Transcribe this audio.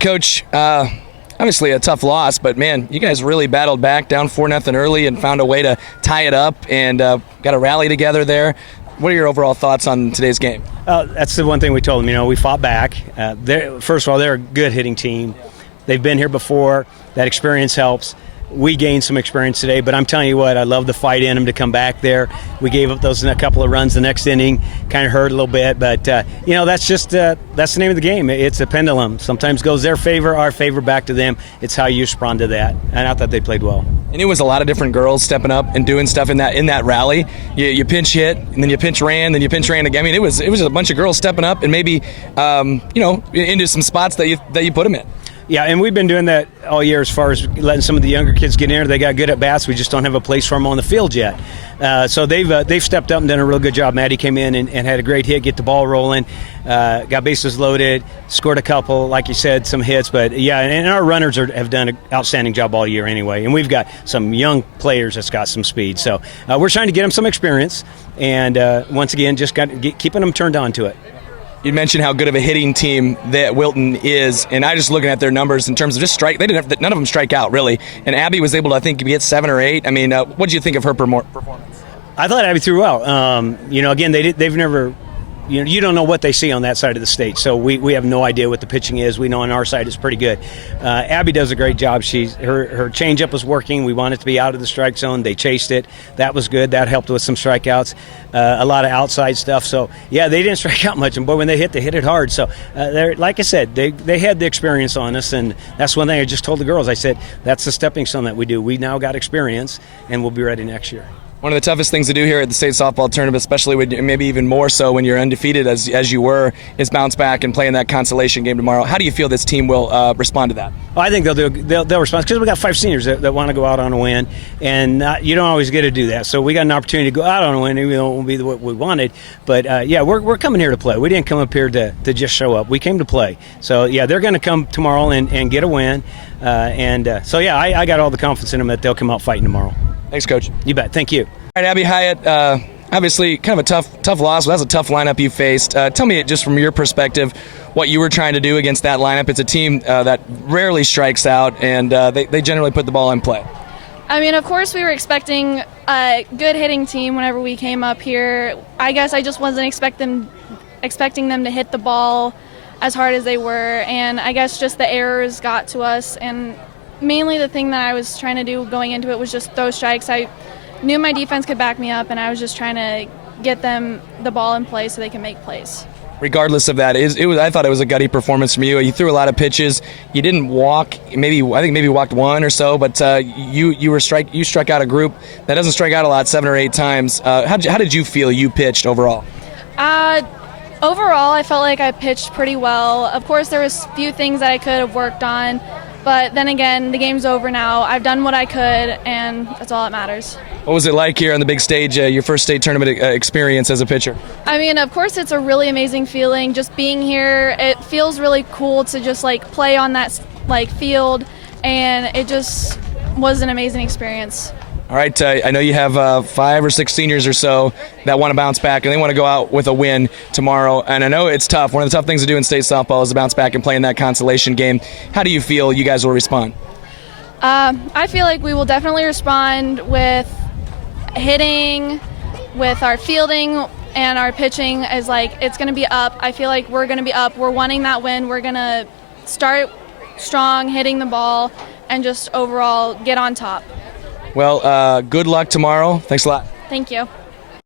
Coach, obviously a tough loss, but man, you guys really battled back, down 4-0 early, and found a way to tie it up and got a rally together there. What are your overall thoughts on today's game? That's the one thing we told them. We fought back. First of all, they're a good hitting team. They've been here before. That experience helps. We gained some experience today, but I'm telling you what, I love the fight in them to come back there. We gave up those a couple of runs the next inning, kind of hurt a little bit, but that's just that's the name of the game. It's a pendulum. Sometimes goes their favor, our favor back to them. It's how you respond to that, and I thought they played well. And it was a lot of different girls stepping up and doing stuff in that rally. You pinch hit, and then you pinch ran, then you pinch ran again. I mean, it was a bunch of girls stepping up and maybe into some spots that you put them in. Yeah, and we've been doing that all year as far as letting some of the younger kids get in there. They got good at bats. We just don't have a place for them on the field yet. So they've stepped up and done a real good job. Maddie came in and had a great hit, get the ball rolling, got bases loaded, scored a couple, like you said, some hits. But, yeah, and our runners have done an outstanding job all year anyway. And we've got some young players that's got some speed. So we're trying to get them some experience. And, once again, just keeping them turned on to it. You mentioned how good of a hitting team that Wilton is, and I just looking at their numbers in terms of just strike. None of them strike out really, and Abby was able to, I think, get 7 or 8. I mean, what did you think of her performance? I thought Abby threw well. Again, they've never. You don't know what they see on that side of the state, so we have no idea what the pitching is. We know on our side it's pretty good. Abby does a great job. Her changeup was working. We wanted it to be out of the strike zone. They chased it. That was good. That helped with some strikeouts. A lot of outside stuff. So, yeah, they didn't strike out much, and boy, when they hit it hard. So, like I said, they had the experience on us, and that's one thing I just told the girls. I said, that's the stepping stone that we do. We now got experience, and we'll be ready next year. One of the toughest things to do here at the state softball tournament, especially maybe even more so when you're undefeated as you were, is bounce back and play in that consolation game tomorrow. How do you feel this team will respond to that? Well, I think they'll respond because we got 5 seniors that want to go out on a win, and you don't always get to do that. So we got an opportunity to go out on a win, even though it won't be what we wanted. But we're coming here to play. We didn't come up here to just show up. We came to play. So yeah, they're going to come tomorrow and get a win. I got all the confidence in them that they'll come out fighting tomorrow. Thanks, Coach. You bet. Thank you. All right, Abby Hyatt, obviously kind of a tough loss. That's a tough lineup you faced. Tell me, just from your perspective, what you were trying to do against that lineup. It's a team that rarely strikes out, and they generally put the ball in play. I mean, of course, we were expecting a good hitting team whenever we came up here. I guess I just wasn't expecting them to hit the ball as hard as they were, and I guess just the errors got to us. And mainly the thing that I was trying to do going into it was just throw strikes. I knew my defense could back me up, and I was just trying to get them the ball in play so they can make plays. Regardless of that, I thought it was a gutty performance from you. You threw a lot of pitches. You didn't walk. I think maybe walked 1 or so, but you struck out a group that doesn't strike out a lot, 7 or 8 times. How did you feel you pitched overall? Overall, I felt like I pitched pretty well. Of course, there was a few things that I could have worked on, but then again, the game's over now. I've done what I could, and that's all that matters. What was it like here on the big stage, your first state tournament experience as a pitcher? I mean, of course, it's a really amazing feeling. Just being here, it feels really cool to just play on that field, and it just was an amazing experience. All right, I know you have 5 or 6 seniors or so that want to bounce back, and they want to go out with a win tomorrow. And I know it's tough. One of the tough things to do in state softball is to bounce back and play in that consolation game. How do you feel you guys will respond? I feel like we will definitely respond with hitting, with our fielding, and our pitching is it's going to be up. I feel like we're going to be up. We're wanting that win. We're going to start strong, hitting the ball, and just overall get on top. Well, good luck tomorrow. Thanks a lot. Thank you.